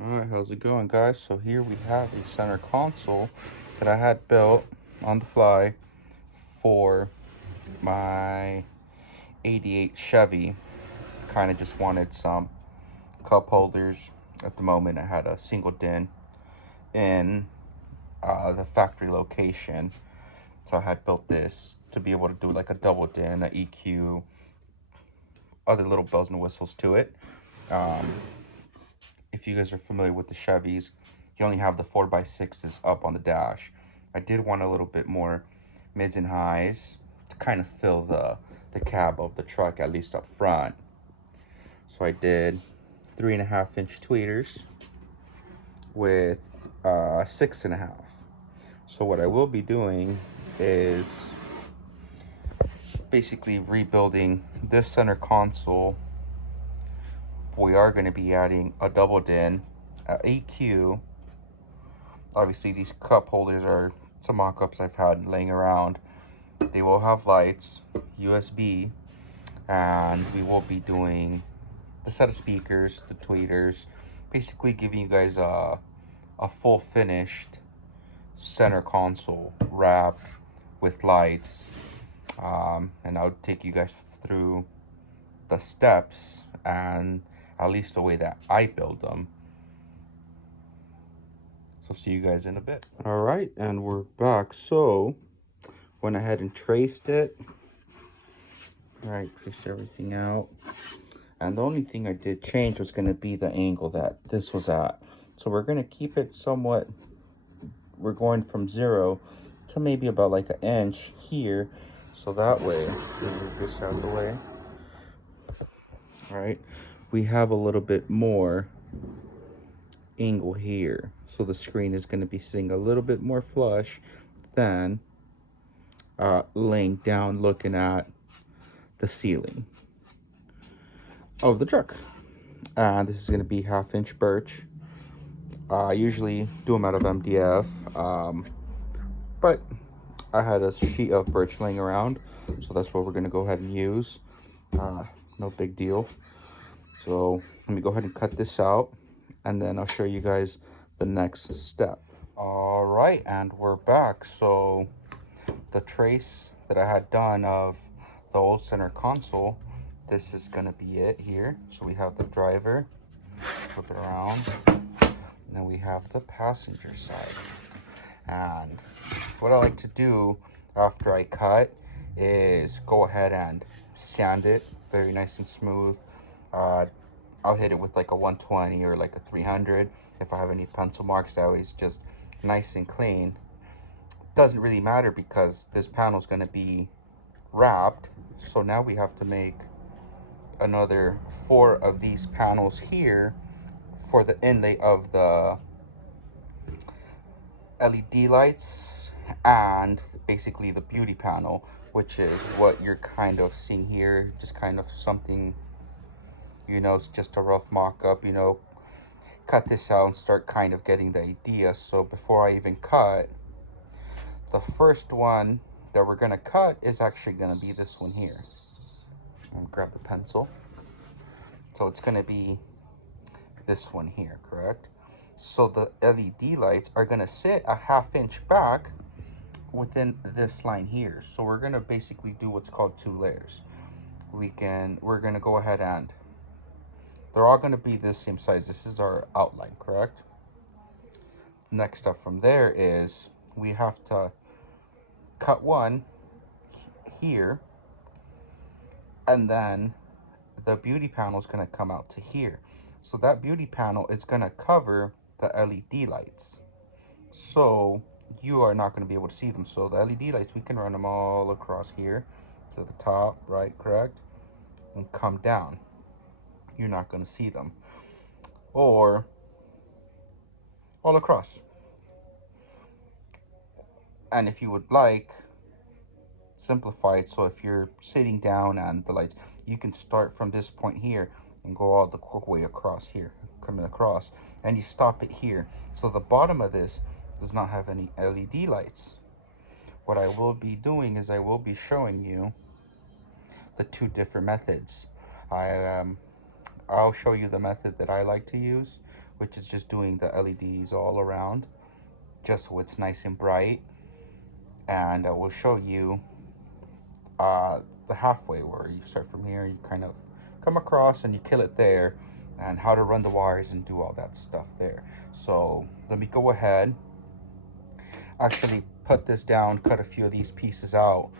Alright, how's it going, guys? So here we have the center console that I had built on the fly for my 88 Chevy. Kind of just wanted some cup holders. At the moment I had a single din in the factory location, so I had built this to be able to do like a double din, a EQ, other little bells and whistles to it. If you guys are familiar with the Chevys, you only have the 4x6s up on the dash. I did want a little bit more mids and highs to kind of fill the cab of the truck, at least up front. So I did 3.5-inch tweeters with 6.5. So what I will be doing is basically rebuilding this center console. We are going to be adding a double din, a EQ. Obviously, these cup holders are some mock-ups I've had laying around. They will have lights, USB, and we will be doing the set of speakers, the tweeters, basically giving you guys a full finished center console wrapped with lights. And I'll take you guys through the steps and at least the way that I build them. So see you guys in a bit. All right, and we're back. So went ahead and traced it. All right, traced everything out. And the only thing I did change was going to be the angle that this was at. So we're going to keep it somewhat, we're going from 0 to maybe about like an inch here. So that way, move this out of the way. All right, we have a little bit more angle here. So the screen is going to be sitting a little bit more flush than laying down looking at the ceiling of the truck. And this is going to be 1/2-inch birch. I usually do them out of MDF, but I had a sheet of birch laying around, so that's what we're going to go ahead and use. No big deal. So let me go ahead and cut this out, and then I'll show you guys the next step. All right, and we're back. So the trace that I had done of the old center console, this is going to be it here. So we have the driver, flip it around, and then we have the passenger side. And what I like to do after I cut is go ahead and sand it very nice and smooth. I'll hit it with like a 120 or like a 300. If I have any pencil marks, that way it's just nice and clean. Doesn't really matter because this panel is going to be wrapped. So now we have to make another 4 of these panels here for the inlay of the LED lights and basically the beauty panel, which is what you're kind of seeing here. Just kind of something, you know, it's just a rough mock-up, you know. Cut this out and start kind of getting the idea. So before I even cut, the first one that we're gonna cut is actually gonna be this one here. I'm gonna grab the pencil. So it's gonna be this one here, correct? So the LED lights are gonna sit a 1/2 inch back within this line here. So we're gonna basically do what's called 2 layers. We're gonna go ahead and they're all gonna be the same size. This is our outline, correct? Next step from there is we have to cut one here, and then the beauty panel is gonna come out to here. So that beauty panel is gonna cover the LED lights. So you are not gonna be able to see them. So the LED lights, we can run them all across here to the top, right, correct? And come down. You're not gonna see them. Or all across. And if you would like, simplify it so if you're sitting down and the lights, you can start from this point here and go all the quick way across here, coming across, and you stop it here. So the bottom of this does not have any LED lights. What I will be doing is I will be showing you the 2 different methods. I'll show you the method that I like to use, which is just doing the LEDs all around, just so it's nice and bright. And I will show you the halfway, where you start from here, you kind of come across and you kill it there, and how to run the wires and do all that stuff there. So let me go ahead, actually put this down, cut a few of these pieces out,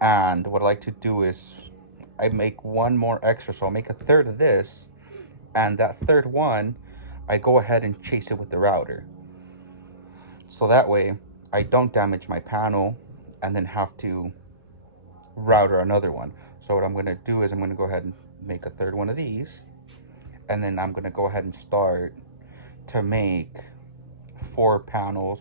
and what I like to do is I make one more extra, so I'll make a third of this, and that third one I go ahead and chase it with the router, so that way I don't damage my panel and then have to router another one. So what I'm going to do is I'm going to go ahead and make a third one of these, and then I'm going to go ahead and start to make 4 panels,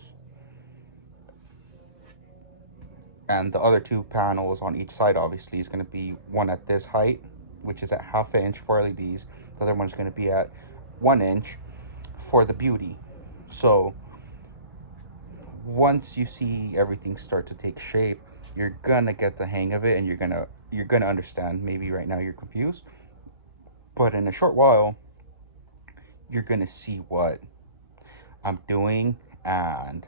and the other 2 panels on each side obviously is going to be one at this height, which is at 1/2 inch for LEDs. The other one's going to be at 1 inch for the beauty. So once you see everything start to take shape, you're gonna get the hang of it, and you're gonna understand. Maybe right now you're confused, but in a short while you're gonna see what I'm doing, and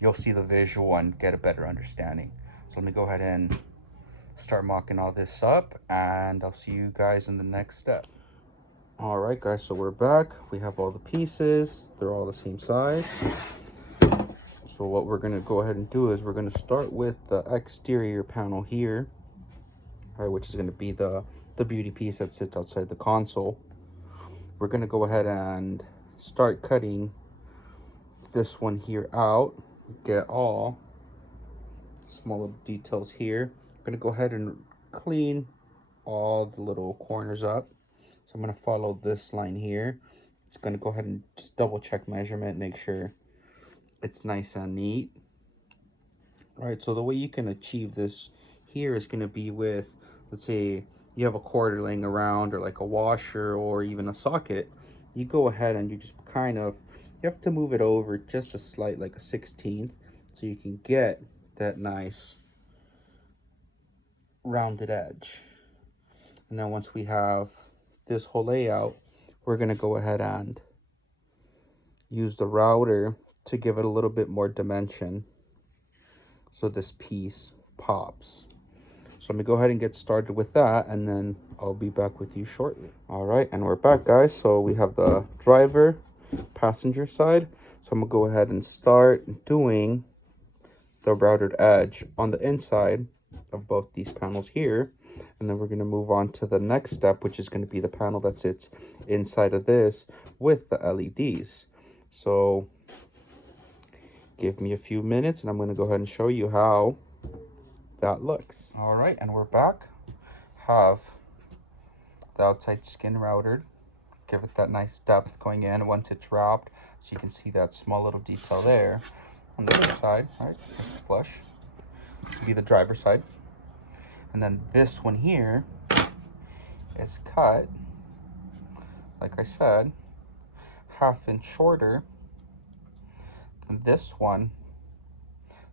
you'll see the visual and get a better understanding. So let me go ahead and start mocking all this up, and I'll see you guys in the next step. All right, guys, so we're back. We have all the pieces. They're all the same size. So what we're gonna go ahead and do is we're gonna start with the exterior panel here, all right, which is gonna be the beauty piece that sits outside the console. We're gonna go ahead and start cutting this one here out, get all small little details here. I'm gonna go ahead and clean all the little corners up. So I'm gonna follow this line here. It's gonna go ahead and just double check measurement, make sure it's nice and neat. All right, so the way you can achieve this here is going to be with, let's say you have a cord laying around, or like a washer or even a socket. You go ahead and you just kind of, you have to move it over just a slight, like a 1/16, so you can get that nice rounded edge. And then once we have this whole layout, we're going to go ahead and use the router to give it a little bit more dimension, so this piece pops. So I'm gonna go ahead and get started with that, and then I'll be back with you shortly. All right, and we're back, guys. So we have the driver, passenger side. So I'm gonna go ahead and start doing the routed edge on the inside of both these panels here, and then we're gonna move on to the next step, which is gonna be the panel that sits inside of this with the LEDs. So give me a few minutes, and I'm gonna go ahead and show you how that looks. All right, and we're back. Have the outside skin routered. Give it that nice depth going in once it's wrapped, so you can see that small little detail there. On the other side, right, just flush. This will be the driver's side. And then this one here is cut, like I said, 1/2 inch shorter than this one,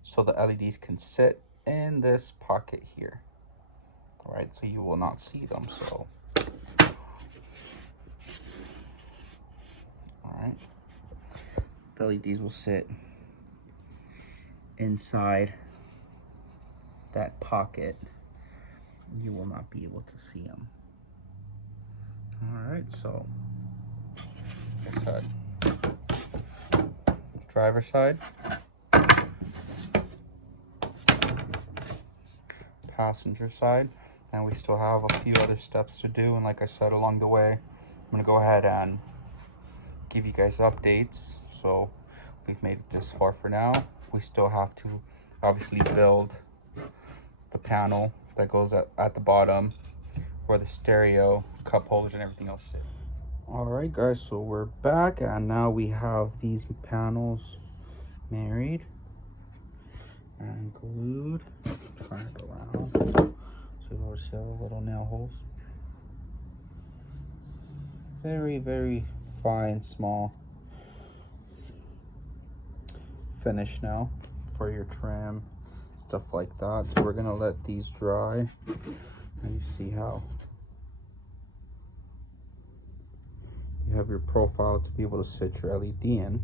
so the LEDs can sit in this pocket here. All right, so you will not see them. So all right, the LEDs will sit inside that pocket. You will not be able to see them. All right, so this side, driver's side, passenger side, and we still have a few other steps to do. And like I said, along the way, I'm gonna go ahead and give you guys updates. So we've made it this far for now. We still have to obviously build the panel that goes at the bottom, where the stereo, cup holders, and everything else sit. All right, guys, so we're back, and now we have these panels married and glued. Turn it around so you always see the little nail holes. Very, very fine, small finish now for your trim, stuff like that. So we're gonna let these dry, and you see how you have your profile to be able to sit your LED in.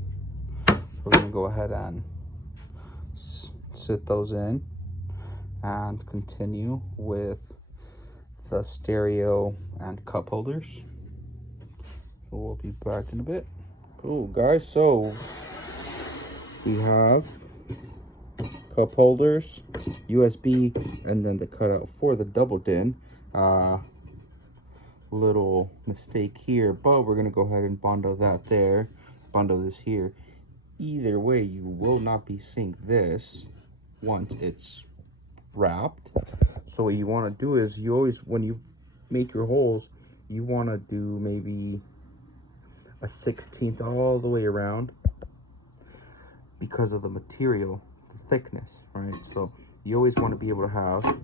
So we're going to go ahead and sit those in and continue with the stereo and cup holders. So we'll be back in a bit. Cool, guys. So we have cup holders, USB, and then the cutout for the double din. Little mistake here, but we're gonna go ahead and bundle that there, bundle this here. Either way, you will not be seeing this once it's wrapped. So what you want to do is, you always, when you make your holes, you want to do maybe a 1/16 all the way around, because of the material, the thickness, right? So you always want to be able to have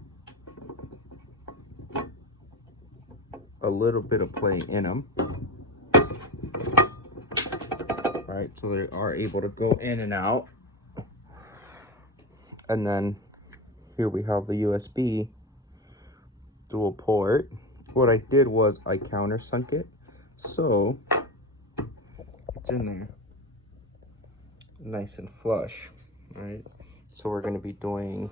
a little bit of play in them, right? So they are able to go in and out. And then here we have the USB dual port. What I did was I countersunk it, so it's in there nice and flush, right? So we're going to be doing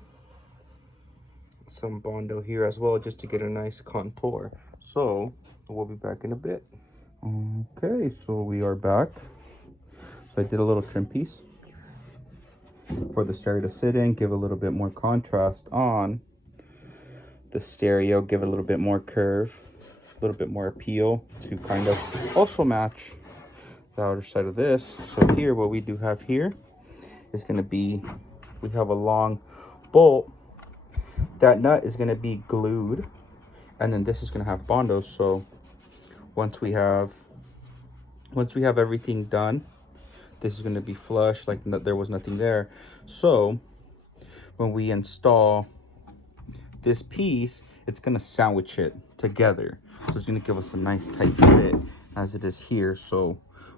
some Bondo here as well, just to get a nice contour. So we'll be back in a bit. Okay, so we are back. So I did a little trim piece for the stereo to sit in, give a little bit more contrast on the stereo, give it a little bit more curve, a little bit more appeal to kind of also match the outer side of this. So here, what we do have here is going to be, we have a long bolt. That nut is going to be glued, and then this is going to have Bondo. So once we have everything done, this is going to be flush, like there was nothing there. So when we install this piece, it's going to sandwich it together. So it's going to give us a nice tight fit as it is here. So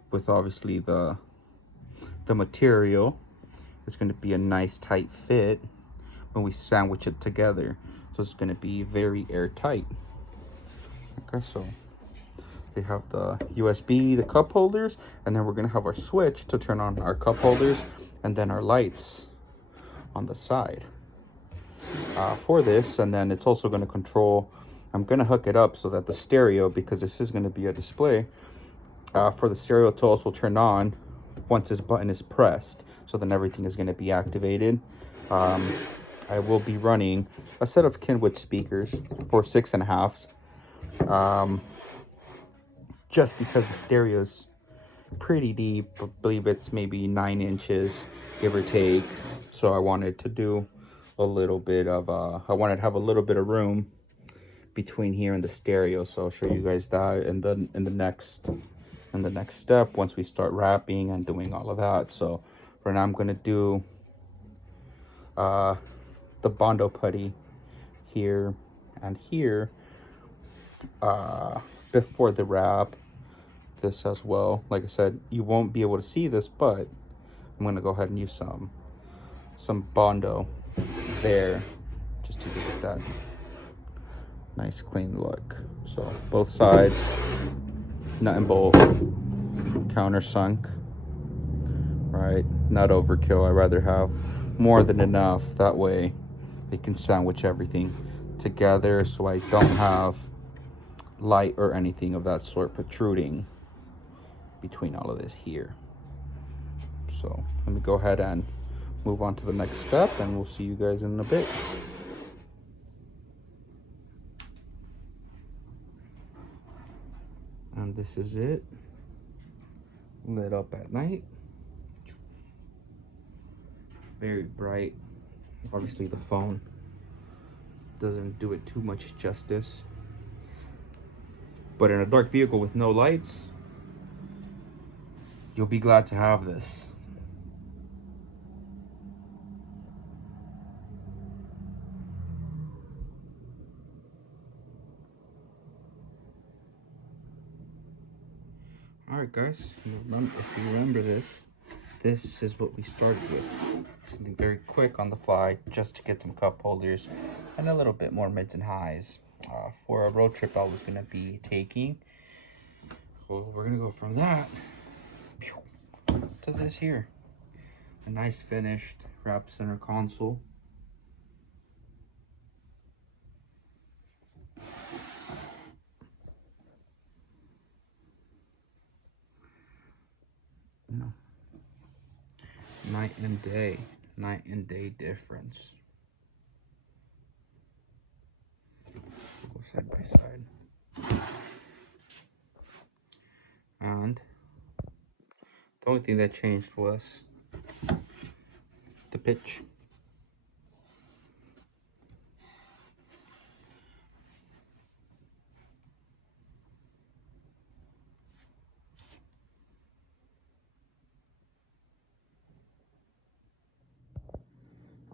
with obviously the material, it's going to be a nice tight fit when we sandwich it together. So it's going to be very airtight. Okay, so we have the USB, the cup holders, and then we're going to have our switch to turn on our cup holders, and then our lights on the side for this. And then it's also going to control, I'm going to hook it up so that the stereo, because this is going to be a display, for the stereo to also turn on once this button is pressed. So then everything is going to be activated. I will be running a set of Kenwood speakers for 6.5s, just because the stereo is pretty deep. I believe it's maybe 9 inches, give or take. So I wanted to do a little bit of, I wanted to have a little bit of room between here and the stereo. So I'll show you guys that in the next step, once we start wrapping and doing all of that. So right now I'm going to do the Bondo putty here and here before the wrap. This as well, like I said, you won't be able to see this, but I'm going to go ahead and use some Bondo there, just to give it that nice clean look. So both sides, nut and bolt, countersunk, right? Not overkill. I rather have more than enough, that way they can sandwich everything together, so I don't have light or anything of that sort protruding between all of this here. So let me go ahead and move on to the next step, and we'll see you guys in a bit. And this is it, lit up at night, very bright. Obviously the phone doesn't do it too much justice, but in a dark vehicle with no lights, you'll be glad to have this. All right, guys, if you remember this is what we started with. Something very quick on the fly, just to get some cup holders and a little bit more mids and highs for a road trip I was going to be taking. Well, we're gonna go from that to this here. A nice finished wrap center console. You know, night and day difference. Go side by side. And the only thing that changed was the pitch.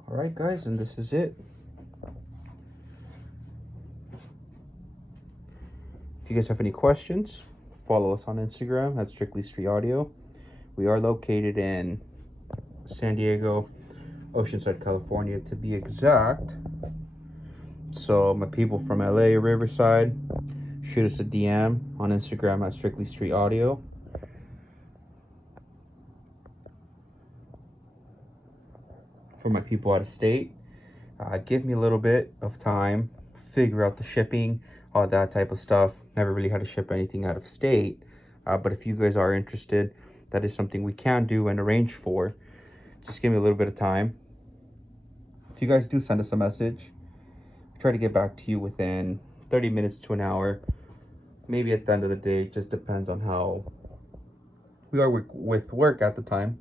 All right, guys, and this is it. If you guys have any questions, follow us on Instagram at Strictly Street Audio. We are located in San Diego, Oceanside, California, to be exact. So my people from LA, Riverside, shoot us a DM on Instagram at Strictly Street Audio. For my people out of state, give me a little bit of time, figure out the shipping, all that type of stuff. Never really had to ship anything out of state, but if you guys are interested, that is something we can do and arrange for. Just give me a little bit of time. If you guys do send us a message, try to get back to you within 30 minutes to an hour. Maybe at the end of the day, it just depends on how we are with work at the time.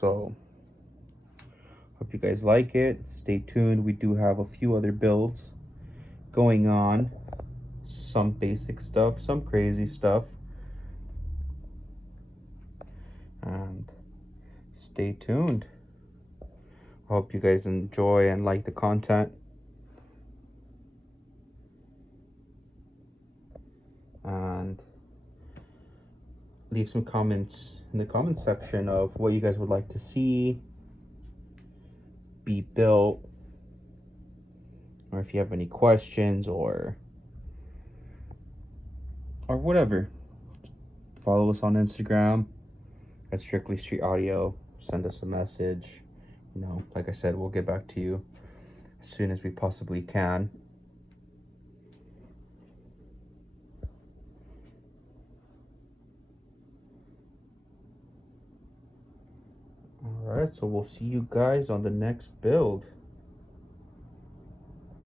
So hope you guys like it. Stay tuned. We do have a few other builds going on. Some basic stuff, some crazy stuff. And stay tuned. Hope you guys enjoy and like the content. And leave some comments in the comment section of what you guys would like to see be built, or if you have any questions or whatever. Follow us on Instagram at Strictly Street Audio. Send us a message. You know, like I said, we'll get back to you as soon as we possibly can. All right, so we'll see you guys on the next build.